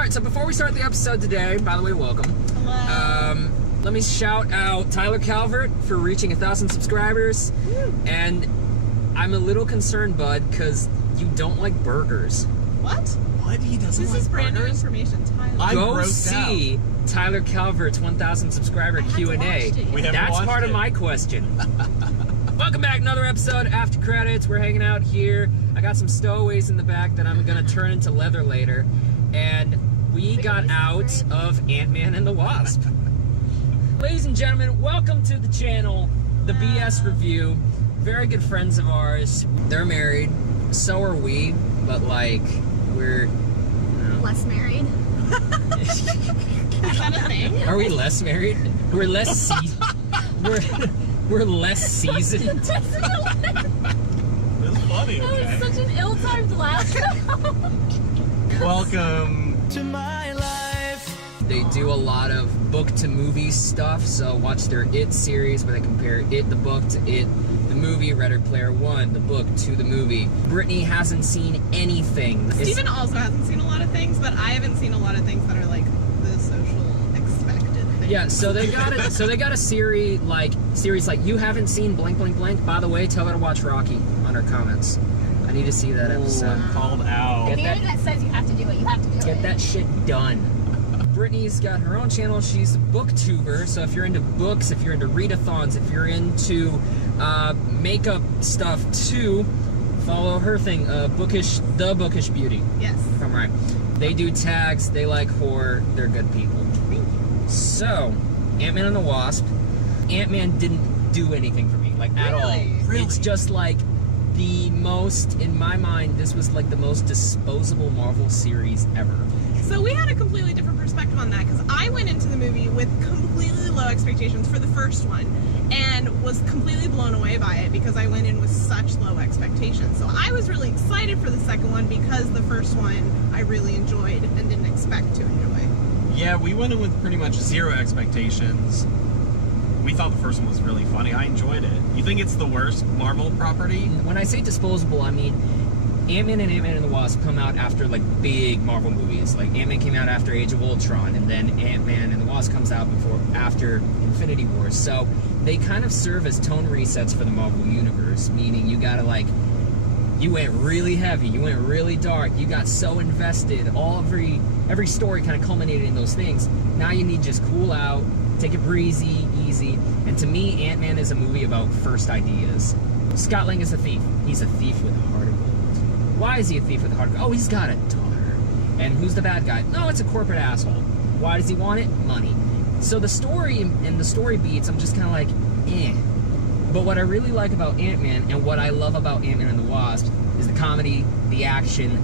Alright, so before we start the episode today, by the way, welcome. Hello. Let me shout out Tyler Calvert for reaching 1,000 subscribers. Woo. And I'm a little concerned, bud, because you don't like burgers. What? What? He doesn't This like is brand new burgers? information, Tyler. Go see Tyler Calvert's 1,000 subscriber Q&A. We haven't That's watched part of it. my question. Welcome back, another episode after credits. We're hanging out here. I got some stowaways in the back that I'm gonna turn into leather later. And we got out of Ant-Man and the Wasp. Ladies and gentlemen, welcome to the channel, the BS Review. Very good friends of ours. They're married, so are we, but like, we're... Less married. Is that a thing? Are we less married? We're less we're less seasoned. That's funny, That was okay? such an ill-timed laugh. Welcome to my life. They do a lot of book to movie stuff, so watch their It series where they compare It the book to It the movie, Ready Player One, the book to the movie. Brittany hasn't seen anything. Steven also hasn't seen a lot of things, but I haven't seen a lot of things that are like the social expected things. Yeah, so they got it. So they got a series like you haven't seen blank blank blank. By the way, tell her to watch Rocky on her comments. I need to see that episode. Ooh, called out. If Get the that- internet says you have to do it, you have to do it. Get that shit done. Brittany's got her own channel. She's a booktuber, so if you're into books, if you're into readathons, if you're into makeup stuff too, follow her thing, The Bookish Beauty. Yes. If I'm right. They do tags, they like horror, they're good people. So, Ant-Man and the Wasp. Ant-Man didn't do anything for me, like at all. Really? It's just like the most, in my mind, this was like the most disposable Marvel series ever. So we had a completely different perspective on that because I went into the movie with completely low expectations for the first one and was completely blown away by it because I went in with such low expectations. So I was really excited for the second one because the first one I really enjoyed and didn't expect to enjoy. Yeah, we went in with pretty much zero expectations. We thought the first one was really funny. I enjoyed it. You think it's the worst Marvel property? When I say disposable, I mean Ant-Man and Ant-Man and the Wasp come out after like big Marvel movies. Like Ant-Man came out after Age of Ultron, and then Ant-Man and the Wasp comes out after Infinity Wars. So they kind of serve as tone resets for the Marvel universe, meaning you gotta like, you went really heavy, you went really dark, you got so invested, every story kind of culminated in those things. Now you need to just cool out, take it breezy, easy. And to me, Ant-Man is a movie about first ideas. Scott Lang is a thief. He's a thief with a heart of gold. Why is he a thief with a heart of gold? Oh, he's got a daughter. And who's the bad guy? No, it's a corporate asshole. Why does he want it? Money. So the story and the story beats, I'm just kind of like, eh. But what I really like about Ant-Man and what I love about Ant-Man and the Wasp is the comedy, the action,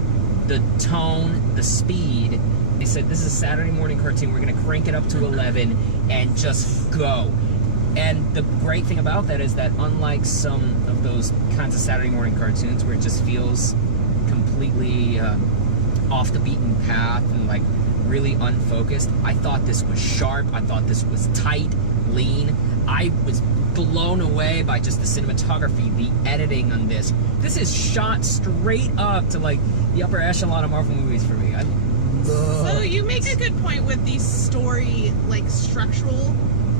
the tone, the speed. They said, this is a Saturday morning cartoon. We're going to crank it up to 11 and just go. And the great thing about that is that unlike some of those kinds of Saturday morning cartoons where it just feels completely off the beaten path and like really unfocused, I thought this was sharp. I thought this was tight, lean. I was blown away by just the cinematography, the editing on this. This is shot straight up to like the upper echelon of Marvel movies for me. So you make a good point with the story, like structural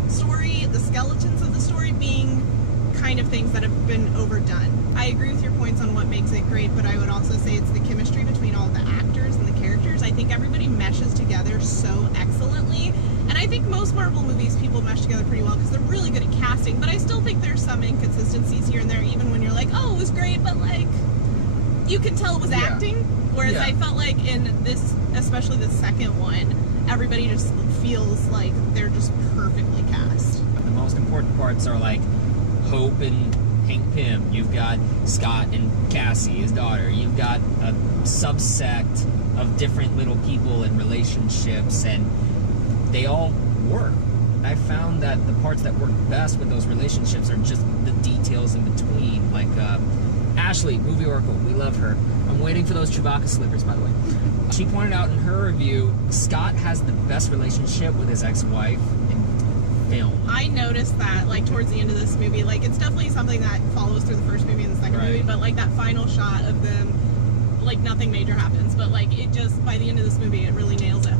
story, the skeletons of the story being kind of things that have been overdone. I agree with your points on what makes it great, but I would also say it's the chemistry between all the actors and the characters. I think everybody meshes together so excellently, and I think most Marvel movies people mesh together pretty well because they're really good at casting, but I still think there's some inconsistencies here and there, even when you're like, oh, it was great, but like, you can tell it was acting, whereas I felt like in this, especially the second one, everybody just feels like they're just perfectly cast. The most important parts are like Hope and Hank Pym. You've got Scott and Cassie, his daughter. You've got a subsect of different little people and relationships, and they all work. I found that the parts that work best with those relationships are just the details in between. Like Ashley, movie oracle, we love her. I'm waiting for those Chewbacca slippers, by the way. She pointed out in her review, Scott has the best relationship with his ex-wife in film. I noticed that, like, towards the end of this movie, like, it's definitely something that follows through the first movie and the second movie, but, like, that final shot of them, like, nothing major happens, but, like, it just, by the end of this movie, it really nails it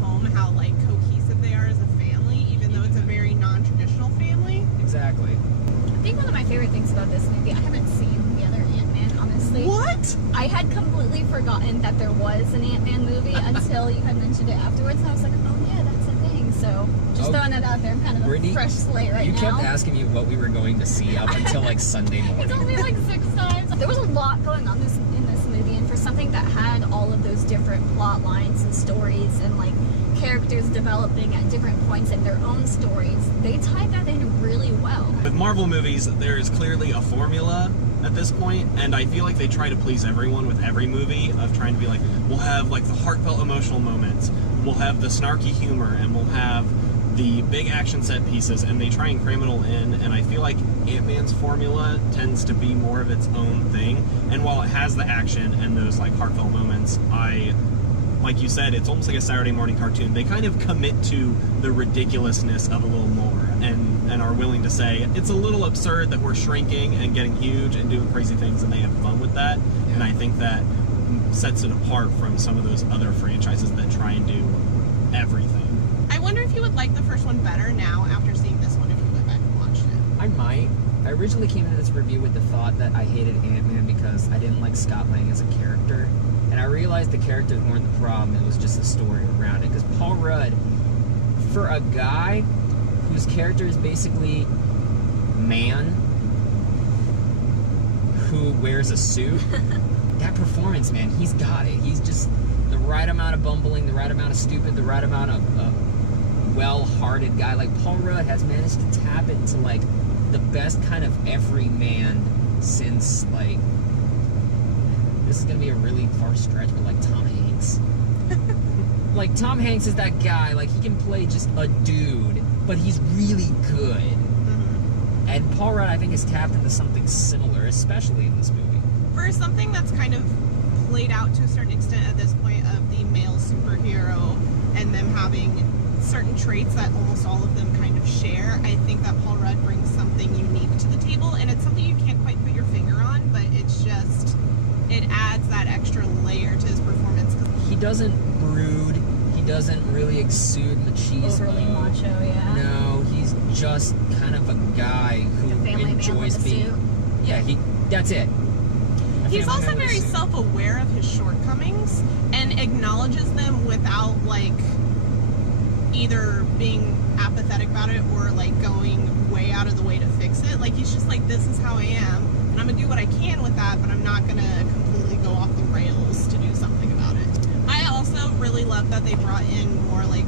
Exactly. I think one of my favorite things about this movie, I haven't seen the other Ant-Man, honestly. What? I had completely forgotten that there was an Ant-Man movie until you had mentioned it afterwards, and I was like, oh yeah, that's a thing. So just throwing it out there, I'm kind of Brittany, a fresh slate right you now. kept asking me what we were going to see up until like Sunday You morning. told me like 6 times. There was a lot going on in this movie, and for something that had all of those different plot lines and stories and like characters developing at different points in their own stories, they tied that in really well. With Marvel movies, there is clearly a formula at this point, and I feel like they try to please everyone with every movie, of trying to be like, we'll have like the heartfelt emotional moments, we'll have the snarky humor, and we'll have the big action set pieces, and they try and cram it all in. And I feel like Ant-Man's formula tends to be more of its own thing, and while it has the action and those like heartfelt moments, like you said, it's almost like a Saturday morning cartoon. They kind of commit to the ridiculousness of a little more, and are willing to say, it's a little absurd that we're shrinking and getting huge and doing crazy things, and they have fun with that. Yeah. And I think that sets it apart from some of those other franchises that try and do everything. I wonder if you would like the first one better now after seeing this one if you went back and watched it. I might. I originally came into this review with the thought that I hated Ant-Man because I didn't like Scott Lang as a character. And I realized the characters weren't the problem, it was just the story around it. Because Paul Rudd, for a guy whose character is basically man who wears a suit, that performance, man, he's got it. He's just the right amount of bumbling, the right amount of stupid, the right amount of well-hearted guy. Like, Paul Rudd has managed to tap into, like, the best kind of everyman since, like, this is gonna be a really far stretch, but like Tom Hanks. Like, Tom Hanks is that guy, like, he can play just a dude, but he's really good. Mm-hmm. And Paul Rudd, I think, has tapped into something similar, especially in this movie. For something that's kind of played out to a certain extent at this point of the male superhero and them having certain traits that almost all of them kind of share, I think that Paul Rudd brings something unique to the table, and it's something you can't quite put your finger on, but it's just, it adds that extra layer to his performance. He doesn't brood, he doesn't really exude machismo. Overly macho, yeah. No, he's just kind of a guy who The family man enjoys with a being... suit. Yeah, that's it. A He's family also man with a very suit. self-aware of his shortcomings and acknowledges them without, like, either being apathetic about it or, like, going way out of the way to fix it. Like, he's just like, this is how I am, and I'm gonna do what I can with that, but I'm not gonna completely go off the rails to do something about it. I also really love that they brought in more, like,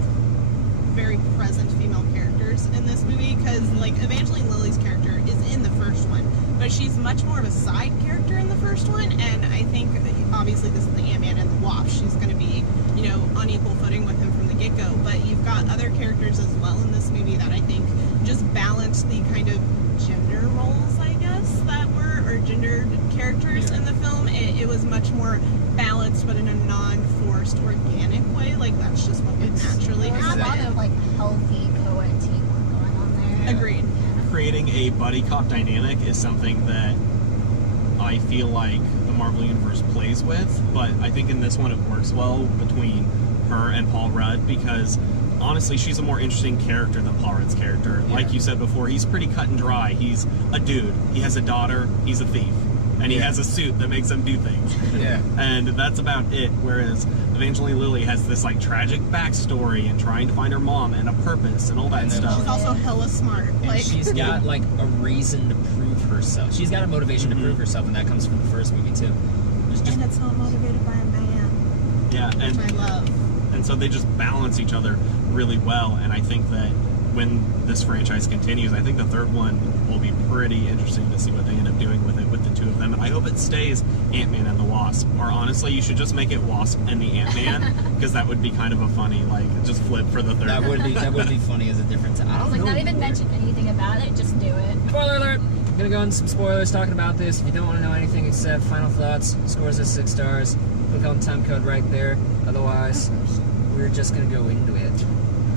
very present female characters in this movie, because, like, Evangeline Lilly's character is in the first one, but she's much more of a side character in the first one, and I think, obviously, this is the Ant-Man and the Wasp. She's going to be, you know, on equal footing with him from the get-go, but you've got other characters as well in this movie that I think just balance the kind of gender roles, I guess, that were, or gendered characters in the film. It was much more balanced, but in a non-forced, organic way. Like, that's just what would naturally There's a lot happen. of like healthy co-ed teamwork going on there. Agreed. Creating a buddy cop dynamic is something that I feel like the Marvel Universe plays with, but I think in this one it works well between her and Paul Rudd, because honestly, she's a more interesting character than Paul Rudd's character. Yeah. Like you said before, he's pretty cut and dry. He's a dude, he has a daughter, he's a thief, and he Yeah. has a suit that makes him do things. Yeah. And that's about it. Whereas Evangeline Lilly has this like tragic backstory and trying to find her mom and a purpose and all that And then stuff. She's also hella smart. And Like, she's got, like, a reason to prove herself. She's got a motivation to prove herself, and that comes from the first movie, too. It's just and it's not motivated by a man, Yeah, which I love. and so they just balance each other really well. And I think that when this franchise continues, I think the third one will be pretty interesting to see what they end up doing with it, with the two of them. And I hope it stays Ant-Man and the Wasp. Or honestly, you should just make it Wasp and the Ant-Man, because that would be kind of a funny, like, just flip for the third that one. would be funny as a difference. I don't Like, know. not even mention anything about it, just do it. Spoiler alert! I'm gonna go into some spoilers talking about this. If you don't want to know anything except final thoughts, scores is 6 stars. Click on the time code right there. Otherwise, we're just gonna go into it.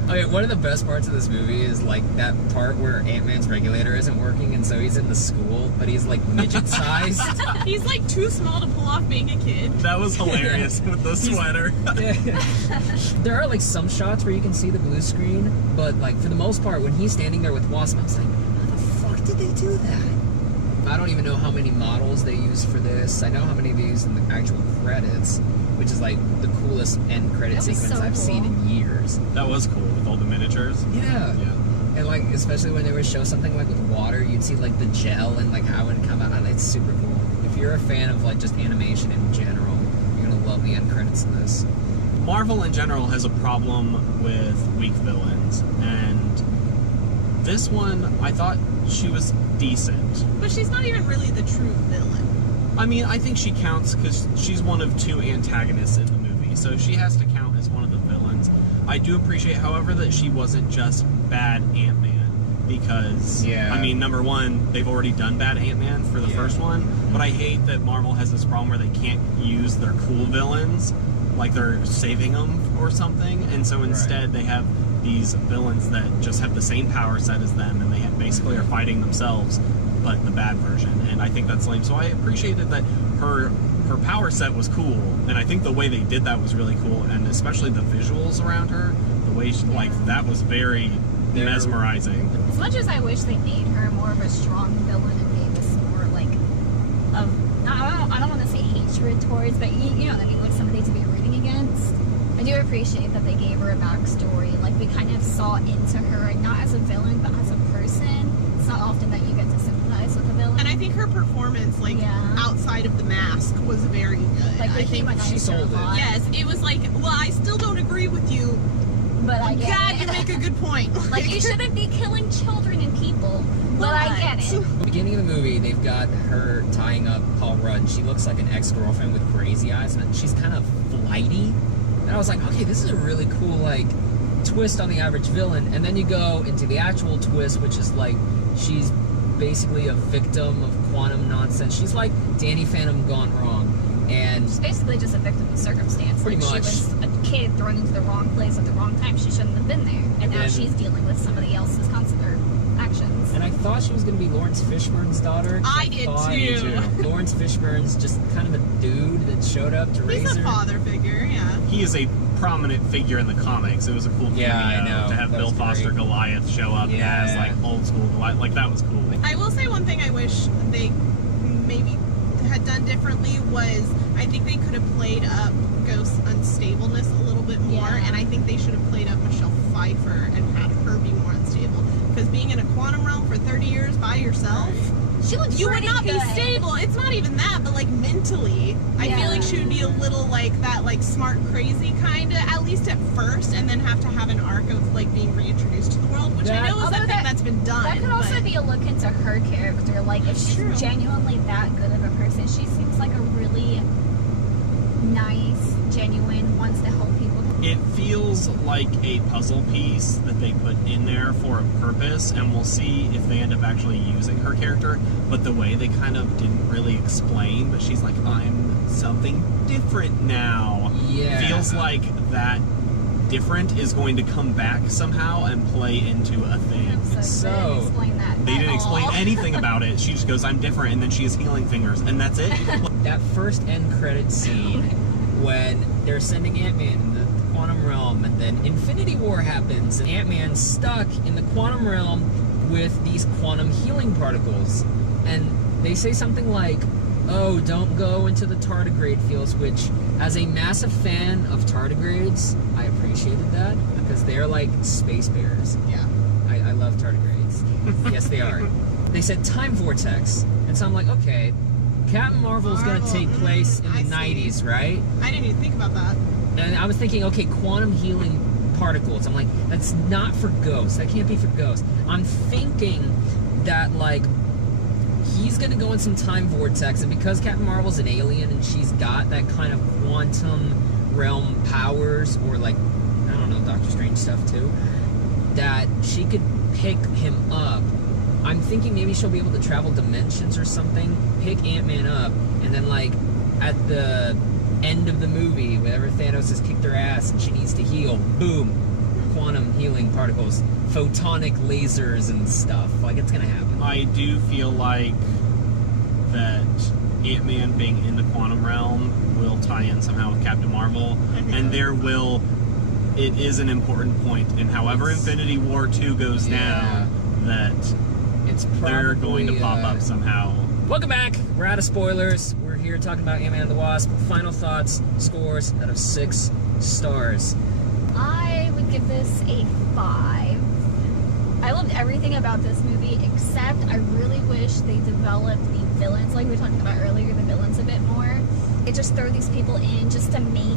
Okay, one of the best parts of this movie is, like, that part where Ant-Man's regulator isn't working, and so he's in the school, but he's, like, midget-sized. He's like too small to pull off being a kid. That was hilarious with the sweater. There are, like, some shots where you can see the blue screen, but, like, for the most part, when he's standing there with Wasp, I was like, how the did they do that? I don't even know how many models they used for this. I know how many they used in the actual credits, which is like the coolest end credit That was sequence so I've seen cool. in years. That was cool with all the miniatures. Yeah. Yeah. And like, especially when they would show something like with water, you'd see like the gel and like how it would come out. And it's super cool. If you're a fan of like just animation in general, you're gonna love the end credits in this. Marvel in general has a problem with weak villains, and this one, I thought she was decent. But she's not even really the true villain. I mean, I think she counts because she's one of two antagonists in the movie, so she has to count as one of the villains. I do appreciate, however, that she wasn't just bad Ant-Man, because, Yeah. I mean, number one, they've already done bad Ant-Man for the Yeah. first one, but I hate that Marvel has this problem where they can't use their cool villains, like they're saving them or something, and so instead they have these villains that just have the same power set as them, and they basically are fighting themselves, but the bad version, and I think that's lame. So I appreciated that her power set was cool, and I think the way they did that was really cool, and especially the visuals around her, the way she, like, that was very mesmerizing. As much as I wish they made her more of a strong villain and made this more like of I don't want to say hatred towards, but you know what I mean, like somebody to be rooting against. I do appreciate that they gave her a backstory. Like we kind of saw into her, not as a villain, but as a person. It's not often that you get to sympathize with a villain. And I think her performance, like, outside of the mask was very good. like I think she sold it. yes, it was like, well, I still don't agree with you, but I get God, it. you make a good point. Like you shouldn't be killing children and people, but I get it. At the beginning of the movie, they've got her tying up Paul Rudd. She looks like an ex-girlfriend with crazy eyes, and she's kind of flighty. And I was like, okay, this is a really cool, like, twist on the average villain. And then you go into the actual twist, which is like, she's basically a victim of quantum nonsense. She's like Danny Phantom gone wrong. And She's basically just a victim of circumstance. Pretty Like much. she was a kid thrown into the wrong place at the wrong time. She shouldn't have been there. And now then- she's dealing with somebody else's actions. and I thought she was going to be Lawrence Fishburne's daughter. I did thought- too. Lawrence Fishburne's just kind of a dude that showed up to raise He's a her. father figure, yeah. He is a prominent figure in the comics. It was a cool Yeah, I cameo know. to have That Bill was Foster great. Goliath show up Yeah. as like old school Goliath. Like that was cool. I will say one thing I wish they maybe had done differently was I think they could have played up Ghost's unstableness a little bit more, Yeah. and I think they should have played up Michelle Pfeiffer and had her be more unstable. Because being in a quantum realm for 30 years by yourself, She looks you would pretty not good. be stable. It's not even that, but like mentally, I feel Yeah. like she would be a little like that, like smart, crazy kind of, at least at first, and then have to have an arc of like being reintroduced to the world, which I That- know is a Although thing that- that's been done. That could also but- be a look into her character. Like, if she's True. genuinely that good of a person, she seems like a really nice, genuine, wants to help people. It feels like a puzzle piece that they put in there for a purpose, and we'll see if they end up actually using her character. But the way they kind of didn't really explain, but she's like, I'm something different now. Yeah. Feels like that different is going to come back somehow and play into a thing. So they didn't explain that. They at didn't explain all. anything about it. She just goes, I'm different, and then she has healing fingers, and that's it. That first end credit scene when they're sending Ant-Man in the quantum realm, and then Infinity War happens, and Ant-Man's stuck in the quantum realm with these quantum healing particles. And they say something like, oh, don't go into the tardigrade fields, which, as a massive fan of tardigrades, I appreciated that, because they're like space bears. Yeah. I love tardigrades. Yes, they are. They said time vortex, and so I'm like, okay, Captain Marvel's gonna Marvel, take place in I the see. 90s, right? I didn't even think about that. And I was thinking, okay, quantum healing particles. I'm like, that's not for Ghost. That can't be for Ghost. I'm thinking that, like, he's gonna go in some time vortex, and because Captain Marvel's an alien and she's got that kind of quantum realm powers, or like, I don't know, Doctor Strange stuff too, that she could pick him up. I'm thinking maybe she'll be able to travel dimensions or something, pick Ant-Man up, and then like at the end of the movie, whenever Thanos has kicked her ass and she needs to heal, boom, quantum healing particles, photonic lasers and stuff. Like, it's gonna happen. I do feel like that Ant-Man being in the quantum realm will tie in somehow with Captain Marvel, and it is an important point in however It's- Infinity War 2 goes Yeah. down, that It's probably, they're going to pop up somehow. Welcome back. We're out of spoilers. We're here talking about Ant-Man and the Wasp. Final thoughts, scores out of 6 stars. I would give this a 5. I loved everything about this movie, except I really wish they developed the villains, like we were talking about earlier, the villains a bit more. It just throw these people in just to make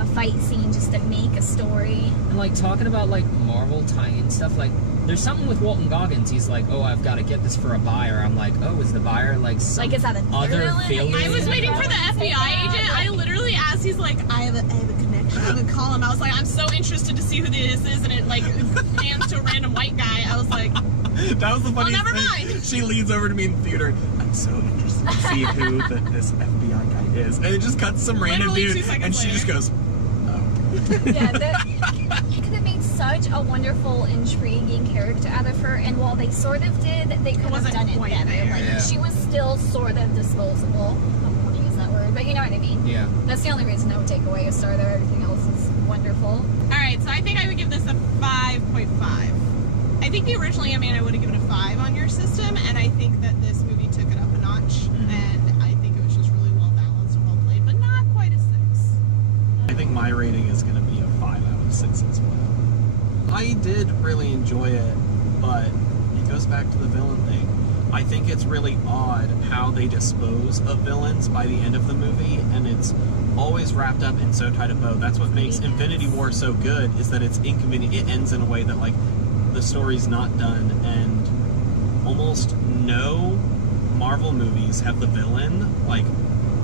a fight scene, just to make a story. And like talking about like Marvel tie-in stuff, like there's something with Walton Goggins. He's like, oh, I've got to get this for a buyer. I'm like, oh, is the buyer like some Like, is that a other villain? villain? I was waiting for the FBI agent. I literally asked, he's like, I have a connection. I'm gonna call him. I was like, I'm so interested to see who this is, and it like pans to a random white guy. I was like, That was the funniest never thing. mind. She leans over to me in the theater. I'm so interested to see who this FBI guy is. And it just cuts some random Literally 2 dude, seconds and she just later. goes, oh. Yeah, you could have made such a wonderful, intriguing character out of her, and while they sort of did, they could have wasn't done it quite better. there. Like, Yeah. she was still sort of disposable. I don't want to use that word, but you know what I mean. Yeah. That's the only reason I would take away a star there. Everything else is wonderful. all right. So I think I would give this a 5.5. I think the original Ant-Man I would have given a 5 on your system, and I think that this movie took it up a notch, and I think it was just really well balanced and well played, but not quite a 6. I think my rating is going to be a 5 out of 6 as well. I did really enjoy it, but it goes back to the villain thing. I think it's really odd how they dispose of villains by the end of the movie, and it's always wrapped up in so tight a bow. That's what makes Infinity War so good, is that it's inconvenient. It ends in a way that, like, the story's not done, and almost no Marvel movies have the villain, like,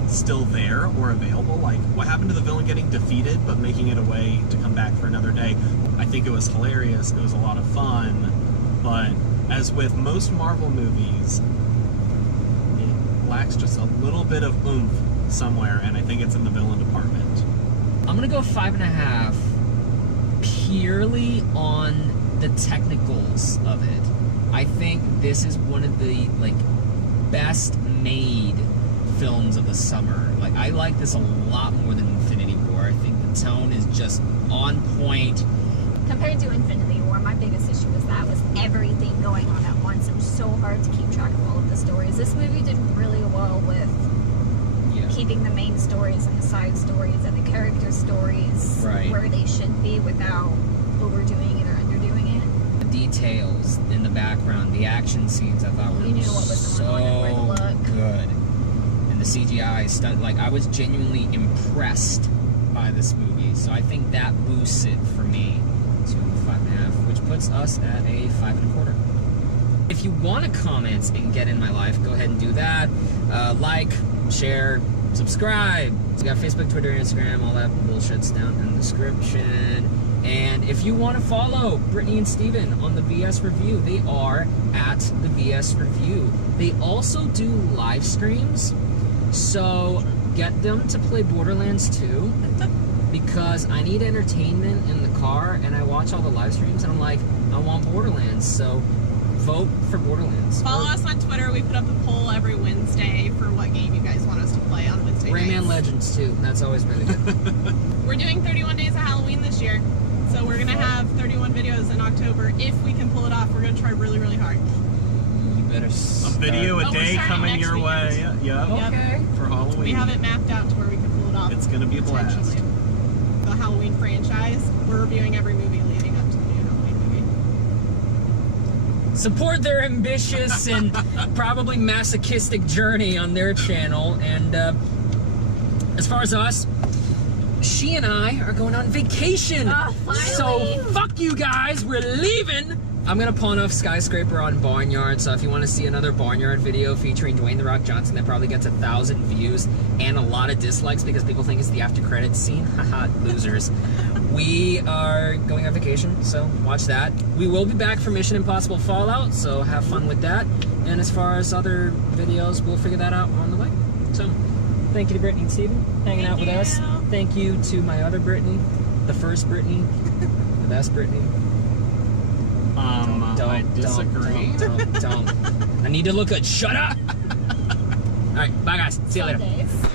still there or available. Like, what happened to the villain getting defeated but making it a way to come back for another day? I think it was hilarious. It was a lot of fun, but as with most Marvel movies, it lacks just a little bit of oomph somewhere, and I think it's in the villain department. I'm gonna go 5.5 purely on the technicals of it. I think this is one of the like best made films of the summer. Like, I like this a lot more than Infinity War. I think the tone is just on point. Compared to Infinity War, my biggest issue was everything going on at once. It was so hard to keep track of all of the stories. This movie did really well with keeping the main stories and the side stories and the character stories where they should be without overdoing it or underdoing it. The details in the background, the action scenes, I thought were You knew what was going on and where to look. good. And the CGI stunt, like, I was genuinely impressed by this movie. So I think that boosts it for me to 5.5, which puts us at a 5.25. If you want to comment and get in my life, go ahead and do that. Like, share, subscribe. We got Facebook, Twitter, Instagram, all that bullshit's down in the description. And if you want to follow Brittany and Steven on the VS Review, they are at the VS Review. They also do live streams, so get them to play Borderlands 2, because I need entertainment in the car, and I watch all the live streams, and I'm like, I want Borderlands, so vote for Borderlands. Follow us on Twitter. We put up a poll every Wednesday for what game you guys want us to play on Wednesday Rayman nights. Legends 2, that's always really good. We're doing 31 days of Halloween this year, so we're gonna have 31 videos in October. If we can pull it off, we're gonna try really, really hard. You better A start. video a we're day starting coming next your way. weekend. Yep. Okay. For Halloween. We have it mapped out to where we can pull it off. It's gonna be a blast. potentially. The Halloween franchise. We're reviewing every movie leading up to the new Halloween movie. Support their ambitious and probably masochistic journey on their channel. And as far as us, she and I are going on vacation. Finally. So fuck you guys, we're leaving. I'm gonna pawn off Skyscraper on Barnyard, so if you want to see another Barnyard video featuring Dwayne The Rock Johnson that probably gets 1,000 views and a lot of dislikes because people think it's the after credits scene, haha, losers. We are going on vacation, so watch that. We will be back for Mission Impossible Fallout, so have fun with that. And as far as other videos, we'll figure that out on the way. So, thank you to Brittany and Steven hanging out with us. Thank you to my other Brittany, the first Brittany, the best Brittany. I disagree. Don't. I need to look good. Shut up! Alright, bye guys. See you later. Some days.